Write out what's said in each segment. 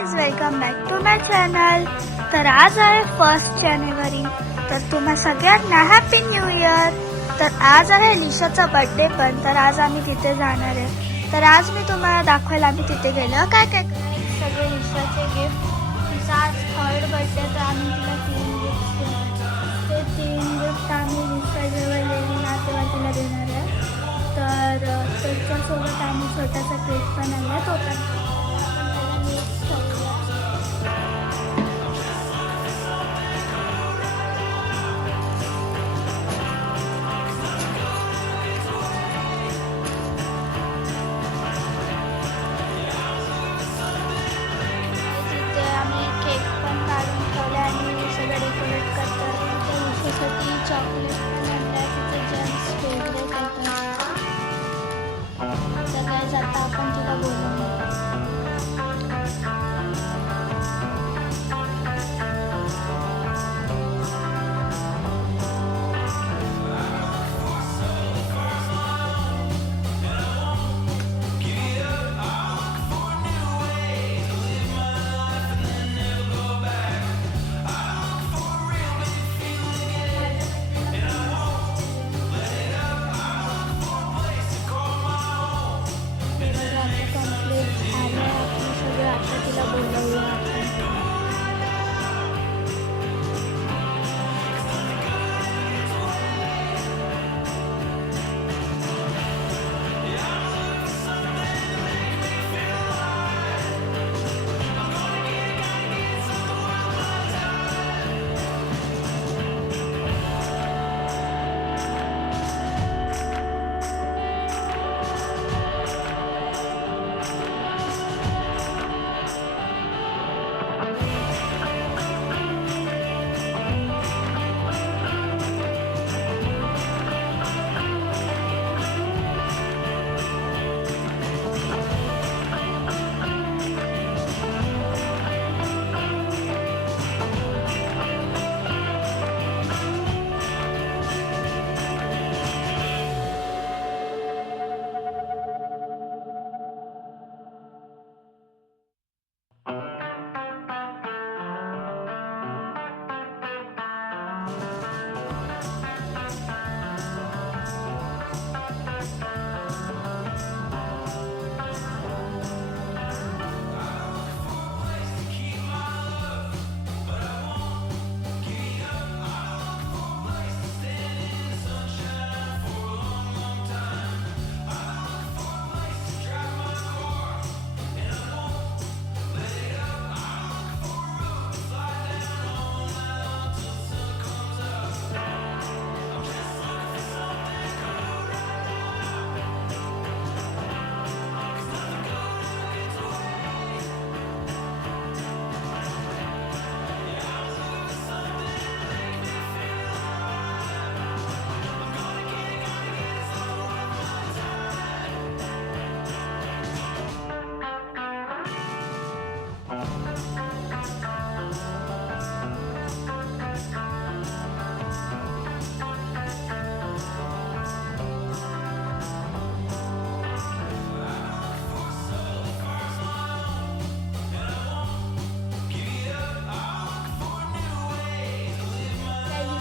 Guys, welcome back to my channel. तर आज आहे 1 जानेवारी. तर तुम्हा सगळ्यांना हॅपी न्यू इयर. तर आज आहे लिशाचा बर्थडे पण. तर आज आम्ही तिथे जाणार आहे. तर आज मी तुम्हाला दाखवायला आम्ही तिथे गेलो. काय काय सगळे लिशाचे गिफ्ट. तिचा आज 3rd बर्थडे. तर आम्ही तिला 3 गिफ्ट देणार. ते 3 गिफ्ट आम्ही लिशा जेव्हा येईल ना तेव्हा तिला देणार आहे. तर त्याच्यासोबत आम्ही छोटासा केक पण आणला. तो पण चॉकलेट पण आणलं. तिचं जेम्स फेवरेट आहे. तर काय जाता आपण तिला बोलवू.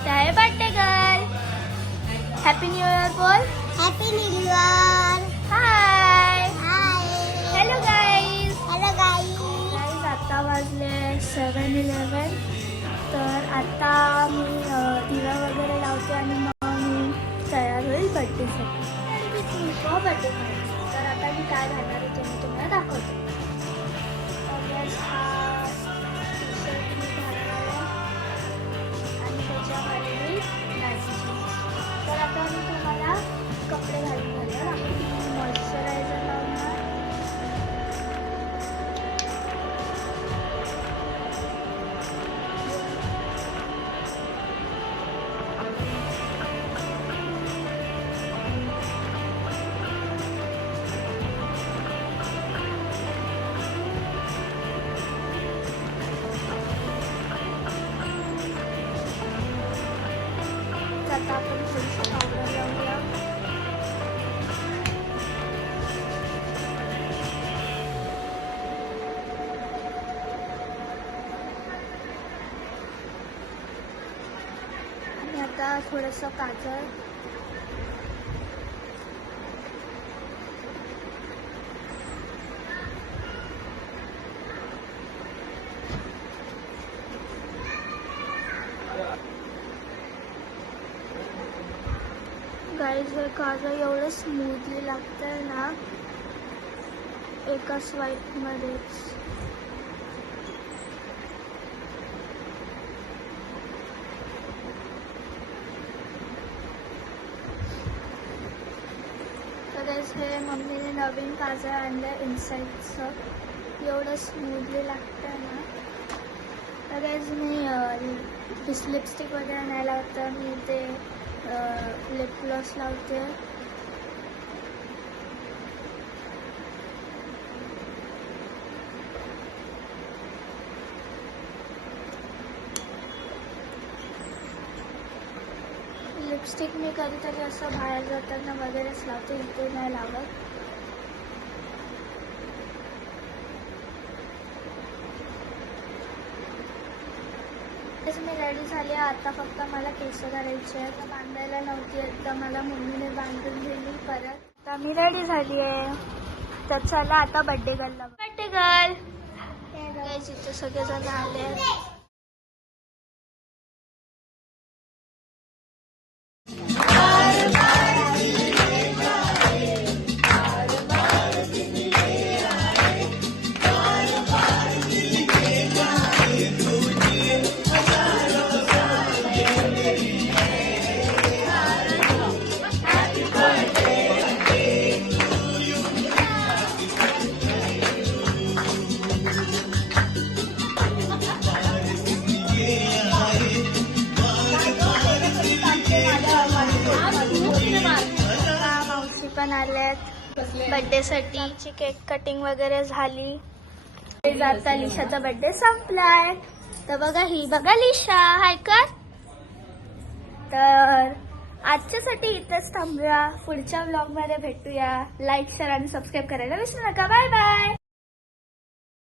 आहे birthday girl. Happy new year बोल. Happy new year. Hi hi. Hello guys. Hello guys. Guys आता वाजले 7:11. तर आता मी दिवा वगैरे लावते आणि मग मी तयार होईल बर्थडेसाठी. बर्थडे तर आता मी काय घालणार आहे ते मी तुम्हाला दाखवते. हा टी-शर्ट मी घालणार आहे आणि त्याच्यामध्ये मी नाईट जीन्स. तर आता मी तुम्हाला कपडे घालून घालणार. मॉइश्चरायझर लावणार. आता आपण थोडीशी पावडर लावून आता थोडंसं काजळ. गाईज हे काजळ एवढं स्मूथली लागतंय ना एका स्वाईप मध्येच. हे मम्मीने नवीन काजळ आणलं इनसाइडचं, एवढं स्मूथली लागतंय ना. तर मी लिपस्टिक वगैरे नाही लावत, मी ते लिप ग्लॉस लावते. लिपस्टिक मी कधीतरी असं बाहेर जाताना वगैरेच लावते, इथे नाही लावत. मी रेडी झाली. आता फक्त मला केस करायचे आहेत. बांधायला नव्हती एकदा मला मम्मीने बांधून दिली परत. आता मी रेडी झाली आहे. तर चला आता बड्डे गर्लला. बड्डे गर्ल इथे सगळेजण आले. पण आल्यात बर्थडे साठी. केक कटिंग वगैरे झाली. आता लिशाचा बर्थडे संपलाय. तर बघा ही बघा लिशा, हाय कर. तर आजच्यासाठी इथेच थांबूया. पुढच्या व्लॉग मध्ये भेटूया. लाईक शेअर आणि सबस्क्राईब करायला विसरू नका. Bye bye.